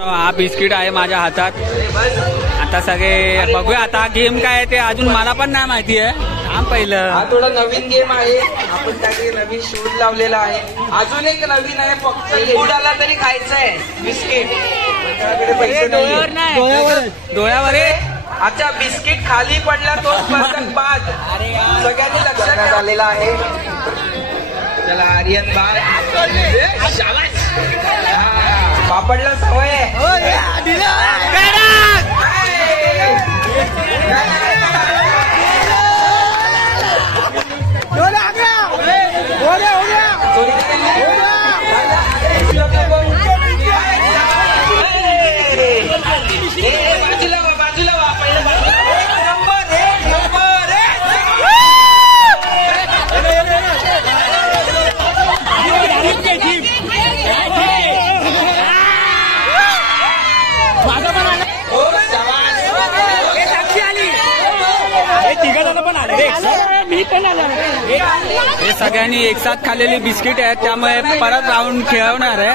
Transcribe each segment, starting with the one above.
हा बिस्किट आहे माझ्या हातात. आता सगळे बघूया आता गेम काय आहे ते अजून मला पण नाही माहिती आहे. थांब पहिलं. हा थोडा नवीन गेम आहे. आपण त्यासाठी नवीन शोध लावलेला आहे. अजून एक नवीन आहे, फक्त लिंबूडाला तरी खायचं आहे बिस्किट. त्याकडे पैसे डोळ्यावर अच्छा बिस्किट खाली पडला तो स्पर्धक बाद. सगळ्यांनी लक्षात आलेला आहे. चला आर्यन बाद. पापडला सवय आहे. हे सगळ्यांनी एक साथ खाल्लेली बिस्किट आहेत, त्यामुळे परत राऊंड खेळवणार आहे.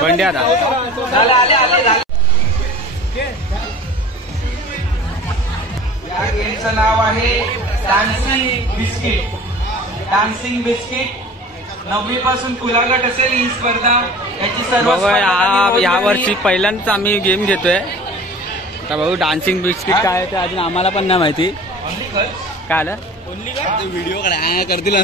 बंड्या या गेमचं नाव आहे डान्सिंग बिस्किट. डान्सिंग बिस्किट 9वी पासून खुला गट असेल ही स्पर्धा. याची सर्व या वर्षी पहिल्यांदाच आम्ही गेम घेतोय. आता भाऊ डान्सिंग बिस्किट काय आहे ते अजून आम्हाला पण नाही माहिती. काय आलं व्हिडिओ करतील.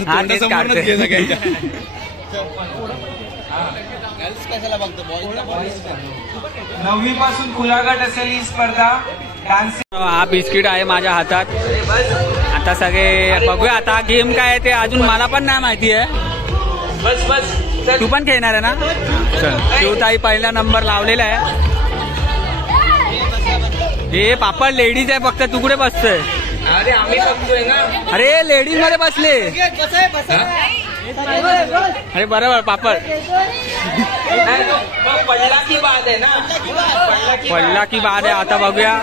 9वी पासून खुला गट असेल ही स्पर्धा. डान्सिंग हा बिस्किट आहे माझ्या हातात. आता सगळे बघूया आता गेम काय आहे ते अजून मला पण नाही माहिती आहे. बस बस तू पण खेळणार आहे ना? शिवताई पहिला नंबर लावलेला आहे. हे पापड लेडीज आहे फक्त. तू कुठे बसतोय? अरे आम्ही बघतोय ना. अरे लेडीज मध्ये बसले. अरे बरोबर पापड पडला की बाद आहे ना. पडला की बाद आहे. आता बघूया.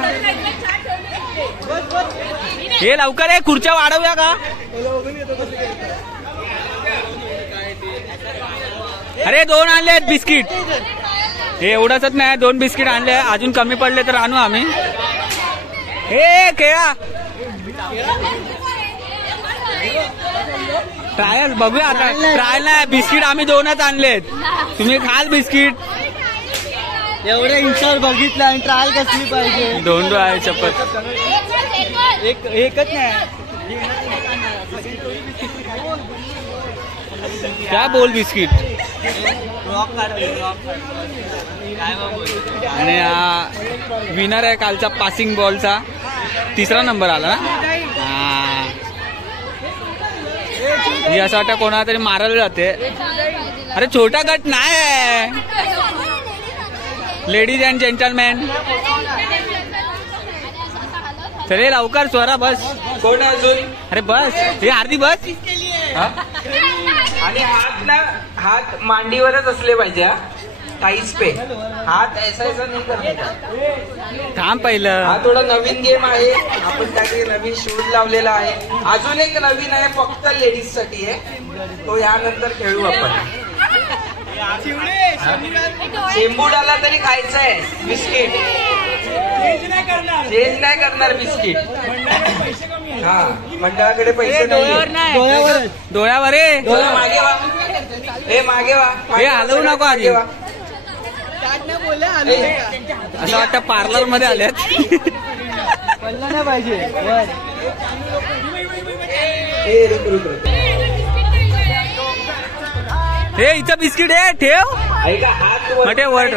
हे लवकर आहे. खुर्च्या वाढवूया का? अरे 2 आणले आहेत बिस्किट. हे एवढंच नाही, 2 बिस्किट आणले. अजून कमी पडले तर आणू आम्ही. हे खेळा ट्रायल बघूया आता. ट्रायल नाही, बिस्किट आम्ही 2च आणलेत. तुम्ही खाल बिस्किट. एवढ्या इंस्टावर बघितलं आणि ट्रायल कसली पाहिजे. 2 आहे शपथ. एकच नाही. क्या बोल बिस्किट. आणि हा विनर आहे कालचा पासिंग बॉलचा. 3रा नंबर आला ना. ही असं वाटतं कोणाला तरी मारायला जाते. अरे छोटा गट नाही आहे. Ladies and gentleman. चले लवकर स्वरा बस. कोण अजून? अरे बस. हे अर्धी बस. आणि हात मांडीवरच असले पाहिजे. टाईस पे हात ऐसा नाही करायचा. थांब पहिलं. हा थोडा नवीन गेम आहे. आपण त्यासाठी नवीन शोध लावलेला आहे. अजून एक नवीन आहे, फक्त लेडीज साठी आहे. तो यानंतर खेळू आपण. शेंबूडाला तरी खायचं आहे बिस्किट. चेंज नाही करणार बिस्किट. हा मंडळाकडे पैसे नाही. डोळ्यावर मागे वा. हे मागे वा. हे हलवू नको आधी. असं वाटतं पार्लर मध्ये आल्यात. पडलं नाही पाहिजे. हे इथं बिस्किट आहे. ठेव. ऐका हात वर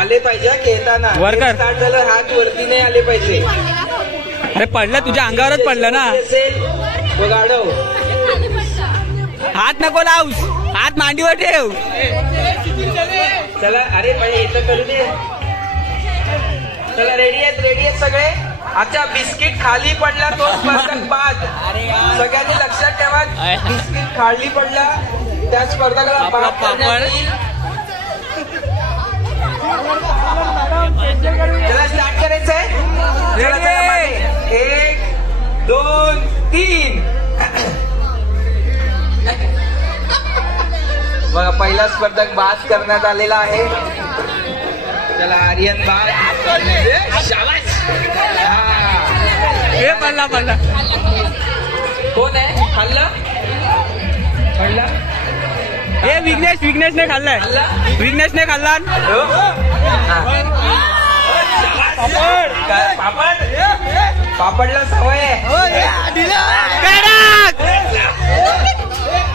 आले पाहिजे खेळताना. वर कर. स्टार्ट झालं हात वरती नाही आले पाहिजे. अरे पडलं तुझ्या अंगावरच पडलं ना. गाडव हात नको लावूस. हात मांडीवर ठेव. चला अरे पहिले इथं करू दे. चला रेडी आहेत सगळे. अच्छा बिस्किट खाली पडला तो स्पर्धक बाद. सगळ्यांनी लक्षात ठेवा. बिस्किट खाली पडला त्या स्पर्धकाला बाद करण्यात येईल. चला स्टार्ट करायचंय. 1 2 3 बघा पहिला स्पर्धक बाद करण्यात आलेला आहे. चला आर्यन बाद. शाबास. हे पडला कोण आहे खाल्ला खाल्ला हे विघ्नेशने खाल्लाय. विघ्नेशने खाल्ला. पापडला सवय आहे.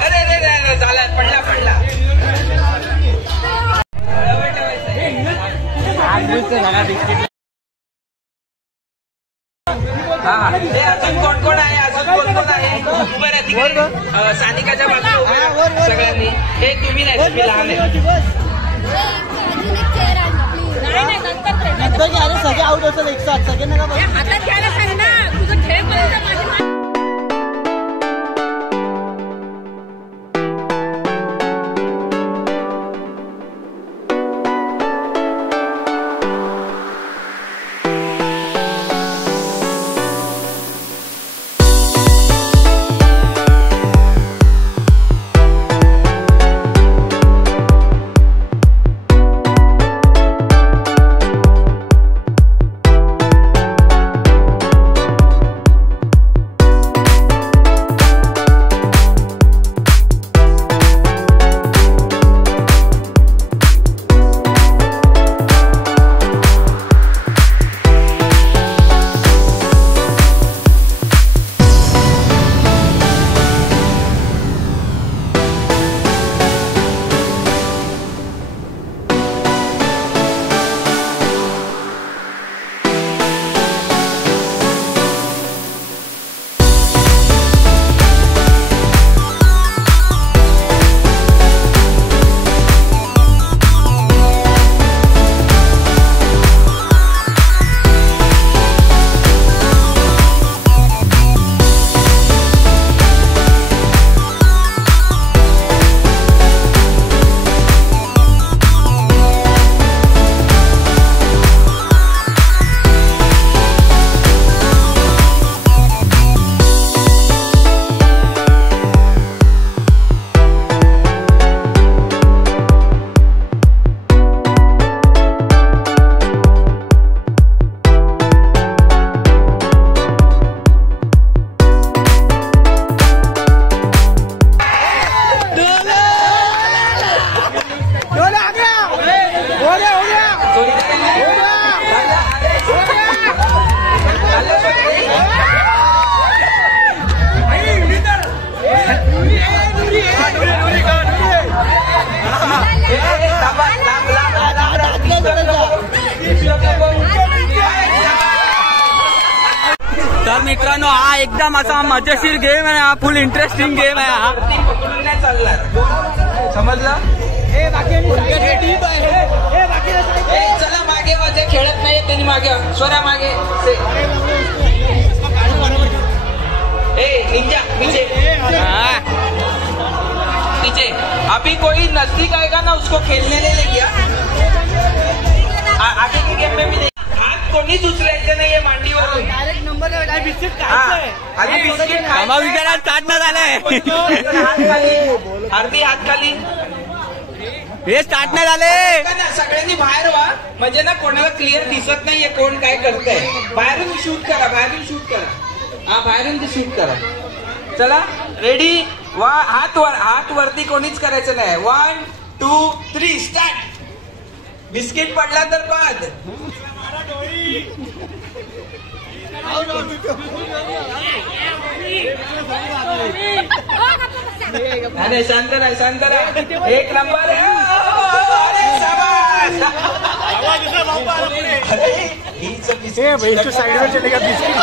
अरे झाला पडला अजून कोण आहे उभं राहा तिकडे सानिकाच्या बाजूला उभे राहा सगळ्यांनी. हे तुम्ही नाही तुम्ही लहान अरे सगळे आउट असेल एक साथ सगळ्यांना तर मित्रांनो हा एकदम असा मजेशीर गेम आहे. हा फुल इंटरेस्टिंग गेम आहे. हा पकडून नाही चालणार समजलं. चला मागे वाजे खेळत नाही त्यांनी मागे स्वरा मागे. निंजा पीछे पीछे. अभी कोई नजदीक आएगा ना उसको खेलने नहीं लेंगे. आगे के गेम में भी नहीं. हात कोणी दुसऱ्याचे नाहीये मांडीवरून. डायरेक्ट नंबर बिस्किट आधी बिस्किट आम्हा विचारात स्टार्ट न झालंय. अर्धी हात खाली. हे स्टार्ट नाही झाले. सगळ्यांनी बाहेर व्हा म्हणजे ना कोणाला क्लिअर दिसत नाहीये कोण काय करतंय. बाहेरून शूट करा. बाहेरून शूट करा. चला रेडी. हात वरती कोणीच करायचं नाही. 1 2 3 स्टार्ट. बिस्किट पडला तर बाद. अरे शांत राहा. एक नंबर. साइड में चलेगा बिस्किट.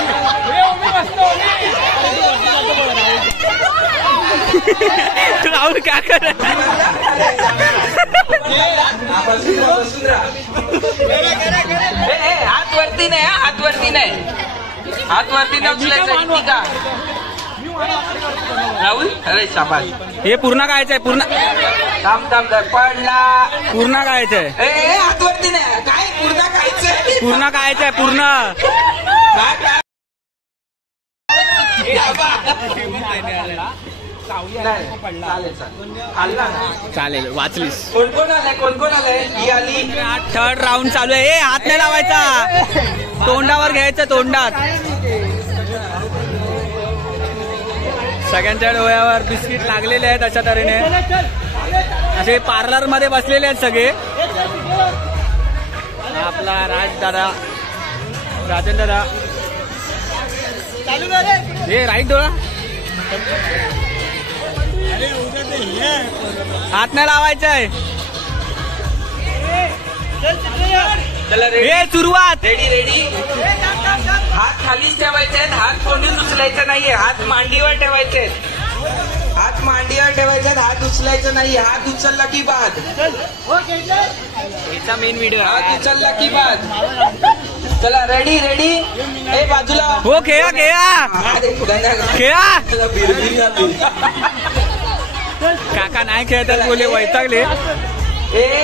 राहुल क्या कर रहा है. हात वरती नाही. हात वरती नाही उचलायचं का राहुल. अरे शाबास. हे पूर्ण कायचंय. पूर्ण थांब पडला. पूर्ण कायचंय. हात वरती नाही. काय पूर्ण कायचंय. पूर्ण नाही चालेल चालेल आला ना. चालेल वाचलीस. कोण कोण आलंय ही आली. थर्ड राऊंड चालू आहे. ए हात नाही लावायचा, तोंडावर घ्यायचं, तोंडात. सगळ्यांच्या डोळ्यावर बिस्किट लागलेले आहेत अशा तऱ्हेने. असे पार्लर मध्ये बसलेले आहेत सगळे. आपला राजदादा, राजेंद्र दादा. हे राईट डोळा, हात नाही लावायचा आहे. चला हे सुरुवात. रेडी. हात खालीच ठेवायचे आहेत, हात कोणीच उचलायचा नाहीये. हात मांडीवर ठेवायचे आहेत, हात मांडीवर ठेवायचे आहेत, हात उचलायचं नाही. हात उचलला की बाद. याचा मेन व्हिडिओ. हात उचलला की बाद. चला रेडी. ए बाजूला हो. खेळा काका नाही खेळतात बोले, वैतागले.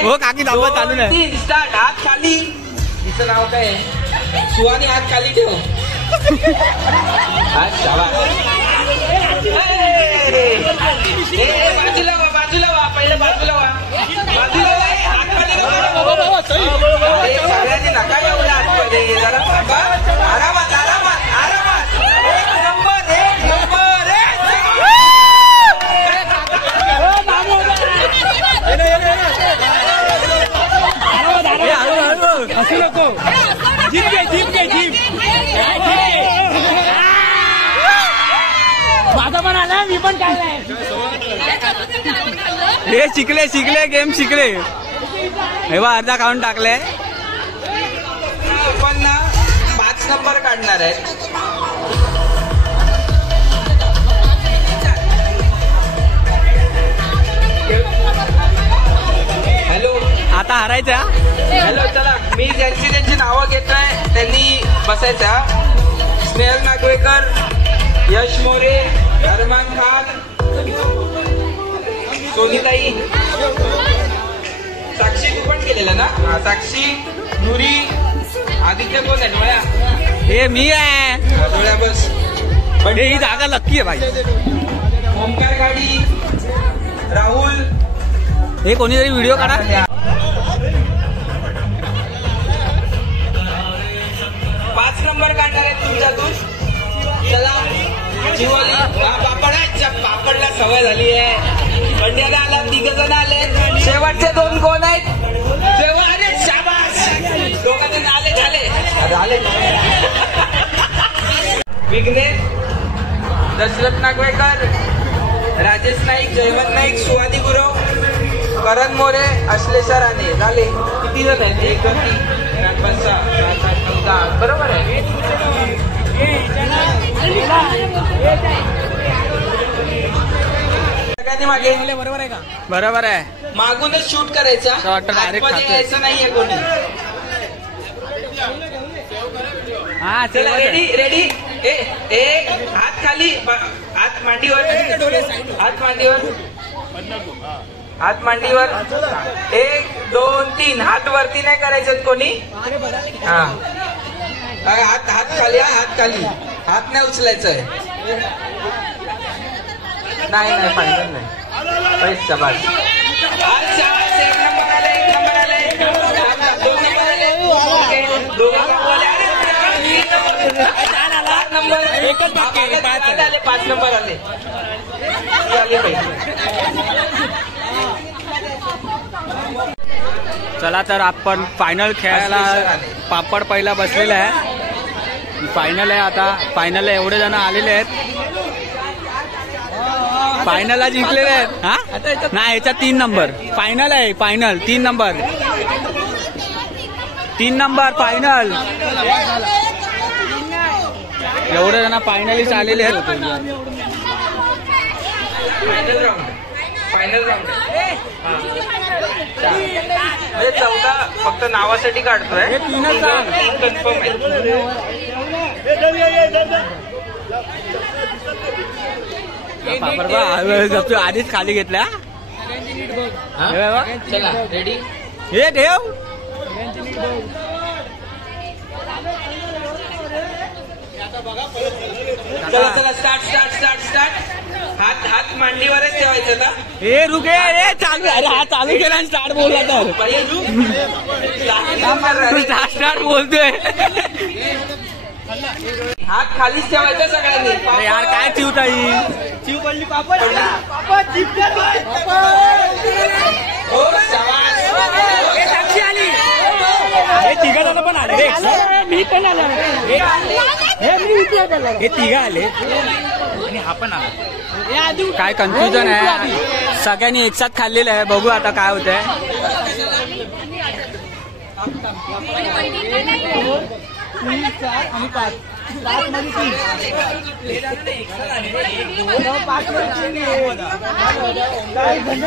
हो काकी धावत चालू नाही. स्टार्ट. हात खाली. तिचं नाव काय आहे? सुहानी. हात खाली ठेव. बाजूला वा पहिले बाजूला वा. हात खाली सगळ्यांनी नका एवढ्या आतमध्ये. जरा थांबा. आरामात. एक नंबर. असू नको. जीप माझा पण आला, मी पण काढलाय. हे शिकले गेम शिकले. हे बा अर्धा खाऊन टाकले. आपण ना 5 नंबर काढणार आहेत. हॅलो. आता हारायचा. हॅलो. चला मी ज्यांची नावं घेतोय त्यांनी बसायचा. स्नेहल नागवेकर, यश मोरे, अरमान खान, सोनीताई, साक्षी. तू पण केलेलं ना? साक्षी, नुरी, आदित्य. कोण आहे डोळ्या? हे मी आहे. डोळ्या बस. पण ही जागा लक्की आहे भाई. ओमकार गाडी, राहुल. हे कोणीतरी व्हिडिओ काढा. 5 नंबर काढणार आहेत तुमच्यातून. चला शिवाली. पापडला सवय झाली आहे. पंड्याला आला, 3 जण आले. शेवटचे 2 कोण आहेत? अरे शाबास. 2 जण झाले. विघ्नेश, दशरथ नागवेकर, राजेश नाईक, जयवंत नाईक, सुहानी गुरव, करण मोरे, अश्लेषा राणे. झाले. किती जण आहेत? 1 2 3 4 5 6 7 8 9 10. बरोबर आहे. सगळ्यांनी मागे. बरोबर आहे का? बरोबर आहे. मागूनच शूट करायचा. डायरेक्ट यायचं नाहीये कोणी. हा चला. रेडी. ए हात खाली. हात मांडीवर. हात मांडीवर. 1 2 3. हात वरती नाही करायचे कोणी. हा. हात खाली. हात खाली. हात नाही उचलायचं आहे. नाही फायनल नाही. पैसा बाज. 1 नंबर आले. 2 नंबर आले. 5 नंबर. एकच बाकी आहे. 5 नंबर आले. चला तर आपण फायनल खेळायला. पापड पहिला बसलेला आहे. फायनल आहे आता. फायनल एवढे जण आलेले आहेत. फायनलला जिंकलेले आहेत. हा नाही याच्यात 3 नंबर फायनल आहे. Final 3 number. 3 number final. एवढे जण फायनलीच आलेले आहेत. Final round. म्हणजे 14 फक्त नावासाठी काढतोय. 3 कन्फर्म आहे. आधीच खाली घेतल्या. चला रेडी. हे ठेव. चला स्टार्ट. हात मांडीवरच ठेवायचं ना. हे रुके रे चालू. अरे हा चालू केला आणि स्टार्ट बोलला तर स्टार्ट बोलतोय. हात खालीच ठेवायचा सगळ्यांनी. अरे यार काय चिवताई चिव पडली पापड हो, शाबास. साक्षी आली. हे तिघ जण पण आले रे. मी पण आलो. हे तिघ आले आणि हा पण आला. काय कन्फ्युजन आहे. सगळ्यांनी एकसाथ खाल्लेलं आहे. बघू आता काय होतंय.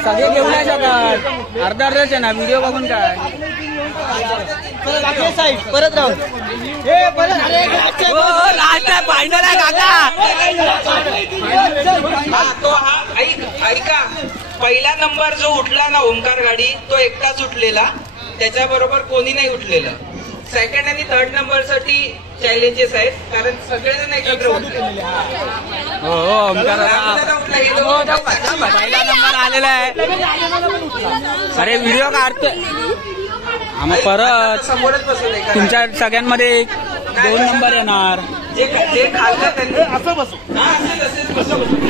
सगळे घेऊ नाही शकत. अर्धा अर्धाच आहे ना. व्हिडिओ बघून काय परत राहून लास्ट आहे. फायनल आहे काका. तो हा ऐका. पहिला नंबर जो उठला ना ओमकार गाडी, तो एकटाच उठलेला. त्याच्याबरोबर कोणी नाही उठलेलं. सेकंड आणि थर्ड नंबर साठी चॅलेंजेस आहेत, कारण सगळेजण एकत्र उठले. हो ओमकार पहिला नंबर आलेला आहे. अरे व्हिडिओ काढतोय. मग परत समोरच बसले. तुमच्या सगळ्यांमध्ये 2 नंबर येणार. जे खाल्लं त्यांनी असं बसू.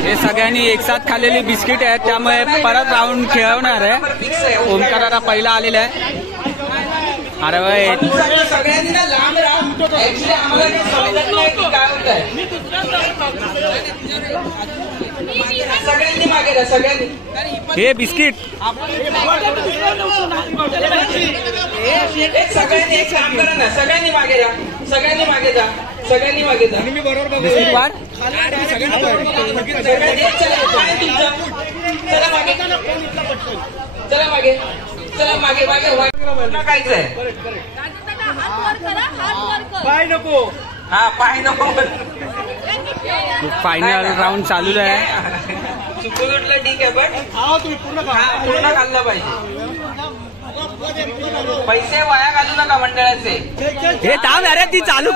हे सगळ्यांनी एकसाथ खाल्लेली बिस्किट आहेत, त्यामुळे परत राऊंड खेळवणार आहे. ओमकार आता पहिला आलेला आहे. अरे बाई सगळ्यांनी ना लांब राहून ऍक्च्युली आम्हाला समजत नाही की काय होत आहे. सगळ्यांनी मागे द्या. सगळ्यांनी हे बिस्किट सगळ्यांनी एक काम करा ना. सगळ्यांनी मागे द्या. सगळ्यांनी मागे जा. सगळ्यांनी मागे जा. बिस्किट वाढ. सगळ्यांनी चला मागे. चला मागे. चला मागे मागे टाकायचंय. पाय नको. हा पाय नको. फायनल राऊंड चालू आहे. चुकून उठलं ठीक आहे, पण तुम्ही पूर्ण पूर्ण खाल्लं पाहिजे. पैसे वाया घालू नका मंडळाचे. हे थांब अरे ती चालू.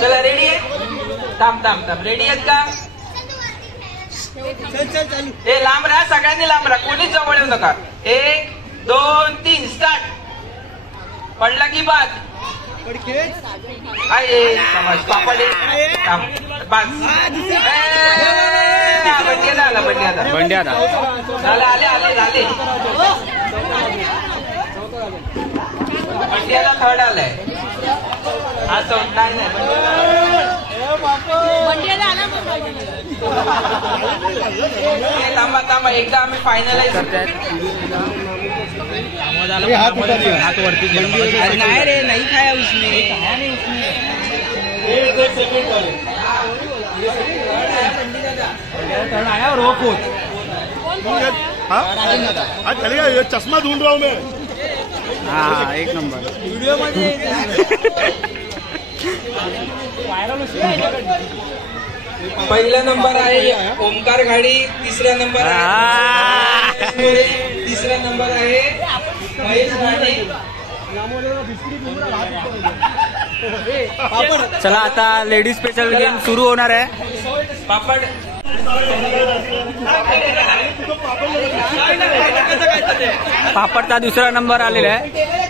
चला रेडी आहे. थांब थांब थांब. रेडी आहेत का? हे लांब राहा. सगळ्यांनी लांब राहा. कोणीच जवळ येऊ नका. 1 2 3 स्टार्ट. पडला की बाद. पापड बंड्या झाले. आले बंड्याला थर्ड आलाय. हा चौथा नाही. थांबा. एकदा आम्ही फायनलाइज करतोय. हात वरती. नाही रे, नाही खाया उसने. आज चलेगा. ये चश्मा ढूंढ रहा हूँ मैं. हा एक नंबर. व्हिडिओ मध्ये पहिला नंबर आहे ओमकार घाडी. तिसरा नंबर आहे. तिसरा नंबर आहे महेश घाडी. चला आता लेडीज स्पेशल गेम सुरू होणार आहे. पापड पापडचा दुसरा नंबर आलेला आहे.